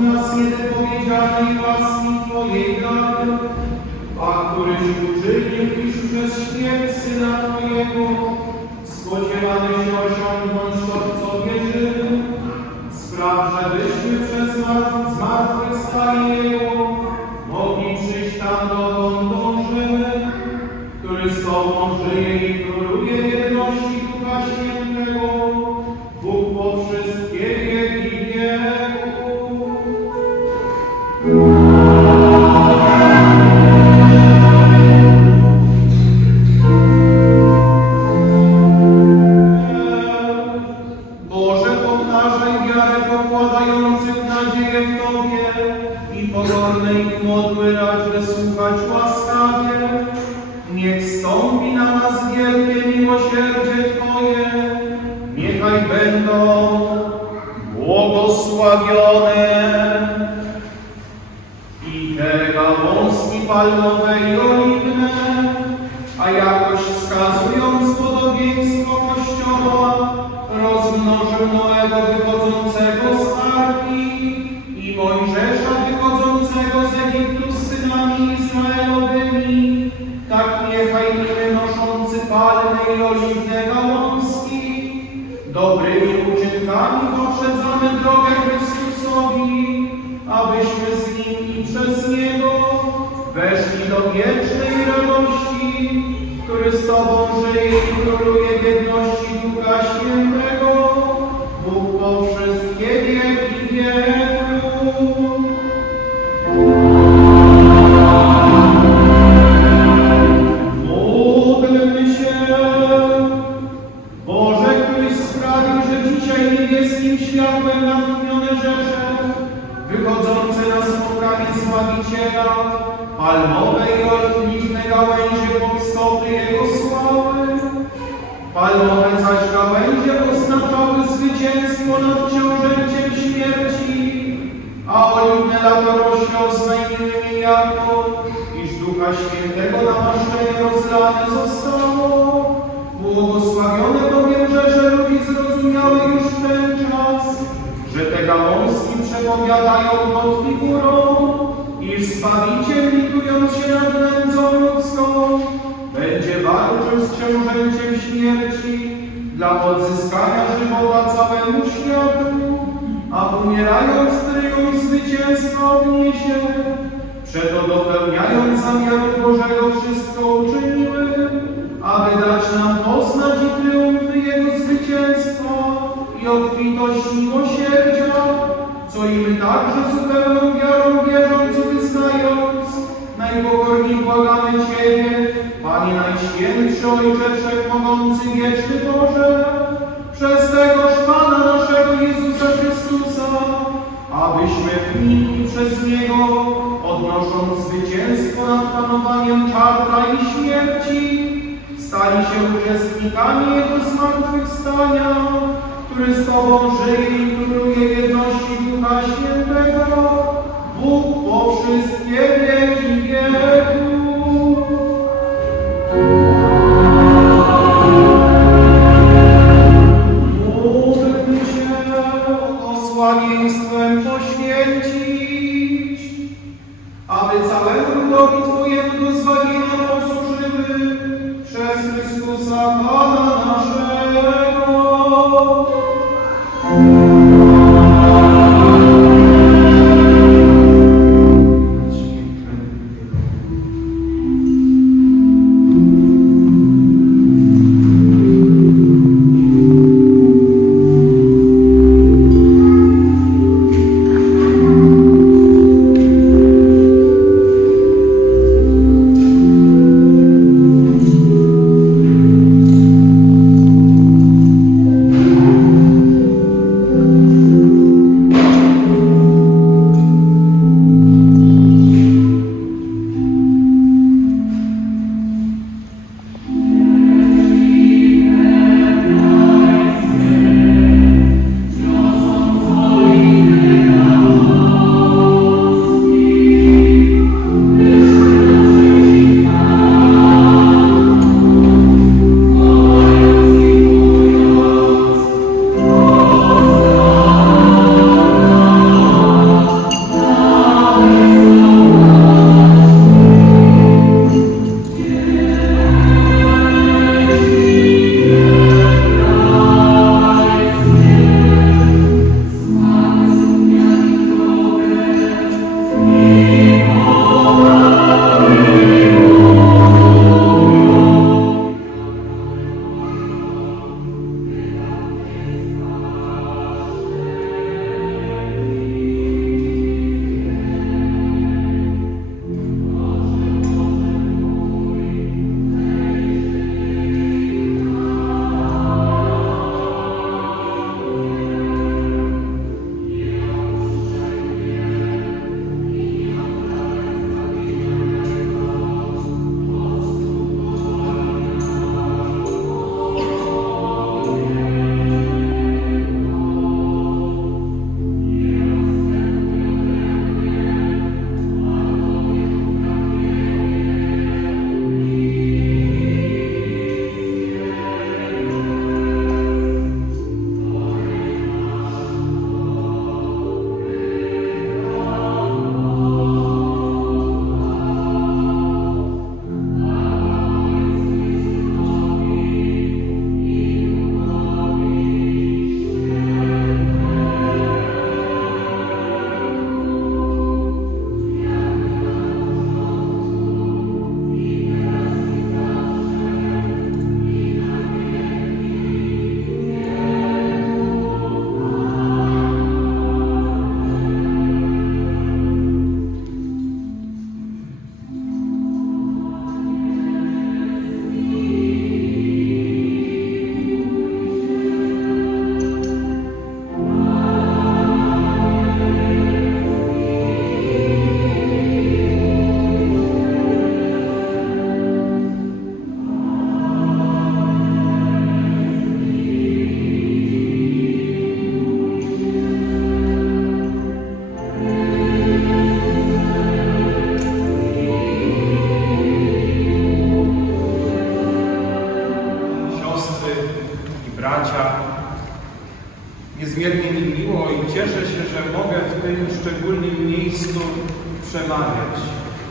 nas niewypowiedzianej łaski Twojej dary, a któryś uczynił, iż przez śmierć Syna Twojego spodziewamy się osiągnąć to, w co wierzymy. Spraw, żebyśmy przez zmartwychwstanie Jego mogli przyjść tam, dokąd dążymy, który z Tobą żyje i króluje w jedności Ducha Świętego, Bóg po wszystkie wieki wieków. Boże, pomnażaj wiarę pokładających nadzieję w Tobie i pokorne ich modły racz wysłuchać łaskawie. Niech stąpi na nas wielkie miłosierdzie Twoje, niechaj będą błogosławione i te gałązki palmowe i oliwne, a jakoś wskazując podobieństwo Kościoła, rozmnożył Noego wychodzącego z Arki i Mojżesza wychodzącego z Egiptu z synami Izraelowymi, tak niechaj i my noszący palmy i oliwne gałązki dobrymi uczynkami poprzedzamy drogę Chrystusowi, abyśmy z Nim i przez Niego weszli do wiecznej radości, który z Tobą żyje i króluje w jedności Ducha Świętego, Bóg po wszystkie wieki wieków. Módlmy się. Boże, któryś sprawił, że dzisiaj niebieskim światłem natchnione rzesze, wychodzące na spotkanie Zbawiciela, palmowe i oliwne gałęzie pod stopy Jego sławy. Palmowe zaś gałęzie oznaczały zwycięstwo nad ciążęciem śmierci, a oliwne latorośle oznajmiły jako, iż Ducha Świętego namaszczenie rozlane zostało. Błogosławione bowiem rzesze ludzi zrozumiały już w ten czas, że te gałązki przepowiadają pod figurą, iż Zbawiciel, litując się nad nędzą ludzką, będzie walczył z ciążęciem śmierci dla odzyskania żywota całemu światu, a umierając triumf zwycięstwa odniesie. Przeto dopełniając zamiaru Bożego wszystko uczyniły, aby dać nam poznać i triumfy Jego zwycięstwa i obfitość miłosierdzia, co i my także zupełną wiarą wierząc i wyznając, najpokorniej błagamy Ciebie, Panie Najświętszy, Ojcze Wszechmogący, Wieczny Boże, przez tegoż Pana naszego Jezusa Chrystusa, abyśmy w Nim i przez Niego, odnosząc zwycięstwo nad panowaniem czarna i śmierci, stali się uczestnikami Jego zmartwychwstania, który z Tobą żyje i króluje w jedności Ducha Świętego, Bóg po wszystkie wieki wieków. Módlmy się błogosławieństwem poświęcić, aby całemu ludowi Twojemu do zbawienia posłużyły przez Chrystusa Pana naszego. szczególnym miejscu przemawiać,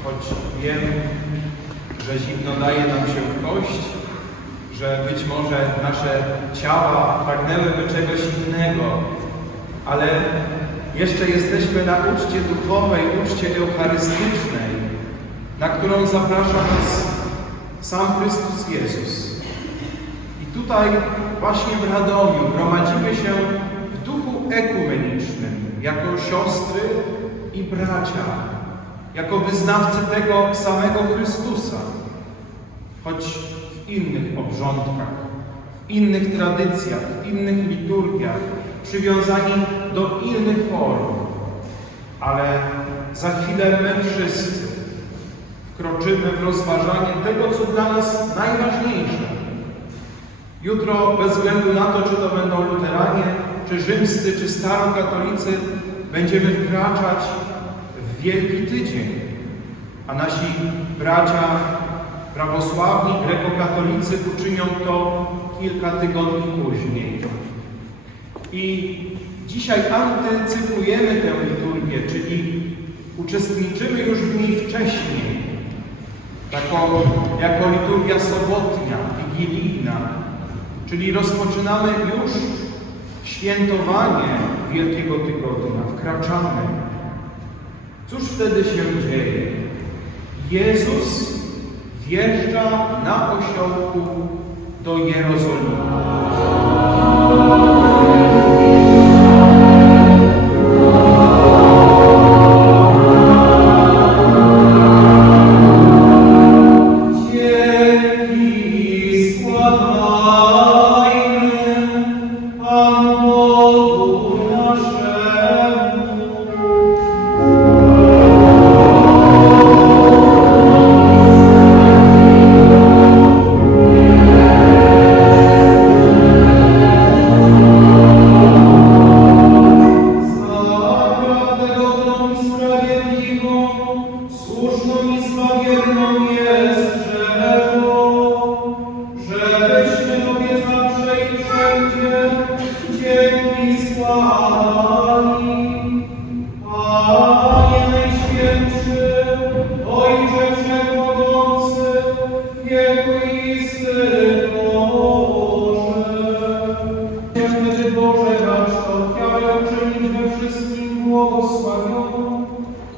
choć wiem, że zimno daje nam się w kość, że być może nasze ciała pragnęłyby czegoś innego, ale jeszcze jesteśmy na uczcie duchowej, uczcie eucharystycznej, na którą zaprasza nas sam Chrystus Jezus. I tutaj właśnie w Radomiu gromadzimy się w duchu ekumenicznym, jako siostry i bracia, jako wyznawcy tego samego Chrystusa, choć w innych obrządkach, w innych tradycjach, w innych liturgiach, przywiązani do innych form. Ale za chwilę my wszyscy wkroczymy w rozważanie tego, co dla nas najważniejsze. Jutro, bez względu na to, czy to będą luteranie, czy rzymscy, czy starokatolicy, będziemy wkraczać w Wielki Tydzień, a nasi bracia prawosławni, grekokatolicy uczynią to kilka tygodni później. I dzisiaj antycypujemy tę liturgię, czyli uczestniczymy już w niej wcześniej, jako liturgia sobotnia, wigilijna, czyli rozpoczynamy już świętowanie Wielkiego Tygodnia, wkraczamy. Cóż wtedy się dzieje? Jezus wjeżdża na osiołku do Jerozolimy.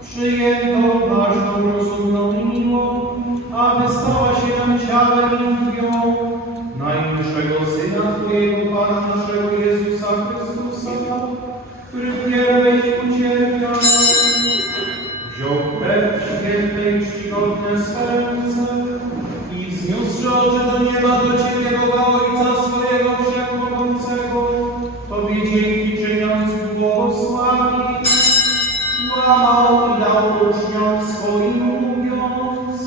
Przyjętą ważną, rozumną i miłą, aby stała się nam ciałem i krwią najmniejszego Syna Twojego, Pana naszego Jezusa Chrystusa, który w pierwej ucierpiał, wziął krew świętej czcigodne swe ręce i zniósłszy oczy do nieba, do Ciebie wołał Ojca swojego Wszechmogącego, Tobie dzięki czyniąc błogosławi, łamał i dał uczniom swoim, mówiąc: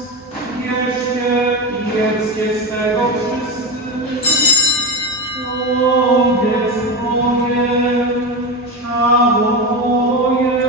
bierzcie i jedzcie z tego wszyscy. To jest moje ciało moje.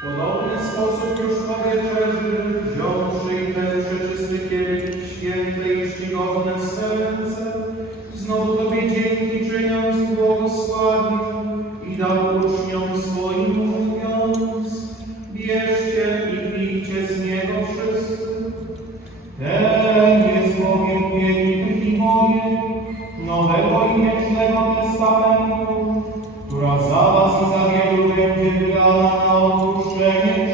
W podobny sposób już po wieczerzy, wziąwszy i ten przeczysty kielich świętej i czcigodne swe ręce, znowu Tobie dzięki czyniąc błogosławił i dał uczniom swoim, mówiąc: bierzcie i pijcie z niego wszyscy. Ten jest bowiem kielich i moje nowego i wiecznego testamentu, która za was i za wielu będzie wydana na odpuszczenie